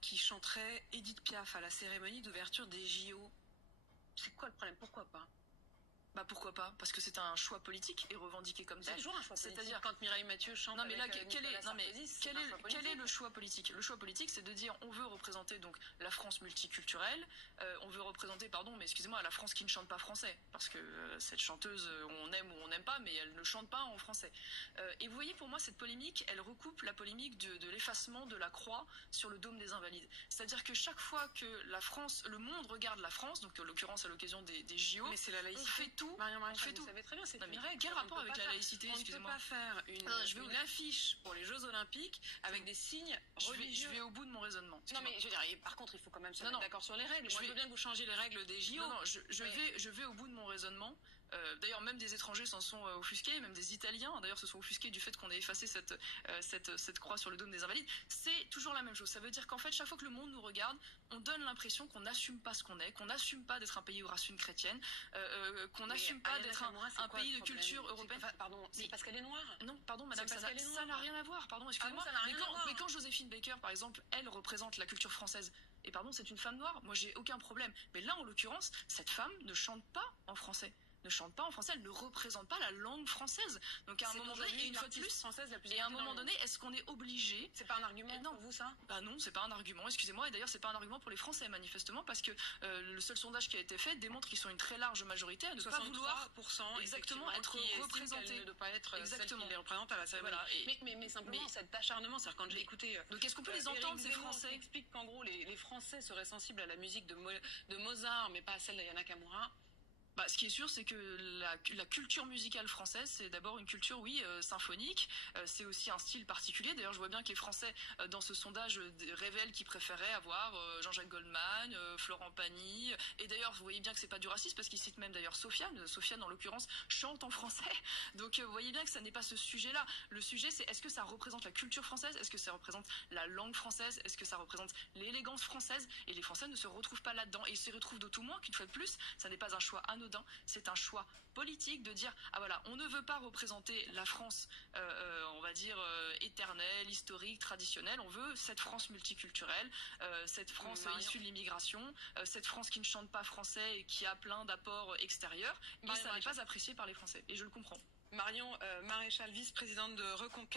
qui chanterait Edith Piaf à la cérémonie d'ouverture des JO. C'est quoi le problème? Pourquoi pas? Bah pourquoi pas? Parce que c'est un choix politique et revendiqué comme tel. C'est toujours un choix politique. C'est-à-dire quand Mireille Mathieu chante. Non mais là, avec quel est le choix politique? Le choix politique, c'est de dire on veut représenter donc la France multiculturelle, on veut représenter, pardon, mais excusez-moi, la France qui ne chante pas français, parce que cette chanteuse, on aime ou on n'aime pas, mais elle ne chante pas en français. Et vous voyez, pour moi, cette polémique, elle recoupe la polémique de l'effacement de la croix sur le dôme des Invalides. C'est-à-dire que chaque fois que la France, le monde regarde la France, donc en l'occurrence à l'occasion des JO, mais c'est la laïcité. On fait tout. On fait tout. Vous savez très bien, c'est une règle. Quel rapport avec la laïcité? On ne peut pas faire une affiche pour les Jeux Olympiques avec des signes religieux. Je vais au bout de mon raisonnement. Non mais je veux dire, par contre, il faut quand même se mettre d'accord sur les règles. Moi, je veux bien que vous changiez les règles des JO. Non, je vais au bout de mon raisonnement. D'ailleurs, même des étrangers s'en sont offusqués, même des Italiens, d'ailleurs, se sont offusqués du fait qu'on ait effacé cette croix sur le dôme des Invalides. C'est toujours la même chose. Ça veut dire qu'en fait, chaque fois que le monde nous regarde, on donne l'impression qu'on n'assume pas ce qu'on est, qu'on n'assume pas d'être un pays aux racines chrétiennes, qu'on n'assume pas d'être un pays de culture européenne. Pardon, c'est parce qu'elle est noire? Non, pardon, madame, ça n'a rien à voir. Pardon, excusez-moi. Mais quand Joséphine Baker, par exemple, elle représente la culture française, et pardon, c'est une femme noire, moi j'ai aucun problème. Mais là, en l'occurrence, cette femme ne chante pas en français. Elle ne représente pas la langue française. Donc à un moment donné, et une fois de plus, française la plus et à un moment donné, est-ce qu'on est obligé? C'est pas un argument pour vous, ça? Bah non, c'est pas un argument, excusez-moi, et d'ailleurs c'est pas un argument pour les Français manifestement, parce que le seul sondage qui a été fait démontre qu'ils sont une très large majorité à ne pas vouloir exactement être représentés. Ne doit pas être celle qui les représente à la cérémonie. Voilà, mais simplement cet acharnement, c'est-à-dire quand j'ai écouté. Donc est-ce qu'on peut les entendre, ces Français? Qui explique qu'en gros les Français seraient sensibles à la musique de Mozart, mais pas à celle d'Aya Nakamura. Bah, ce qui est sûr, c'est que la culture musicale française, c'est d'abord une culture, oui, symphonique. C'est aussi un style particulier. D'ailleurs, je vois bien que les Français, dans ce sondage, révèlent qu'ils préféraient avoir Jean-Jacques Goldman, Florent Pagny. Et d'ailleurs, vous voyez bien que c'est pas du racisme, parce qu'ils citent même d'ailleurs Sofiane. Sofiane, en l'occurrence, chante en français. Donc, vous voyez bien que ça n'est pas ce sujet-là. Le sujet, c'est est-ce que ça représente la culture française? Est-ce que ça représente la langue française? Est-ce que ça représente l'élégance française? Et les Français ne se retrouvent pas là-dedans. Et ils se retrouvent d'autant moins qu'une fois de plus, ça n'est pas un choix anodin. C'est un choix politique de dire ah voilà, on ne veut pas représenter la France on va dire éternelle, historique, traditionnelle, on veut cette France multiculturelle, cette France issue de l'immigration, cette France qui ne chante pas français et qui a plein d'apports extérieurs, mais ça n'est pas apprécié par les Français et je le comprends. Marion Maréchal, vice-présidente de Reconquête.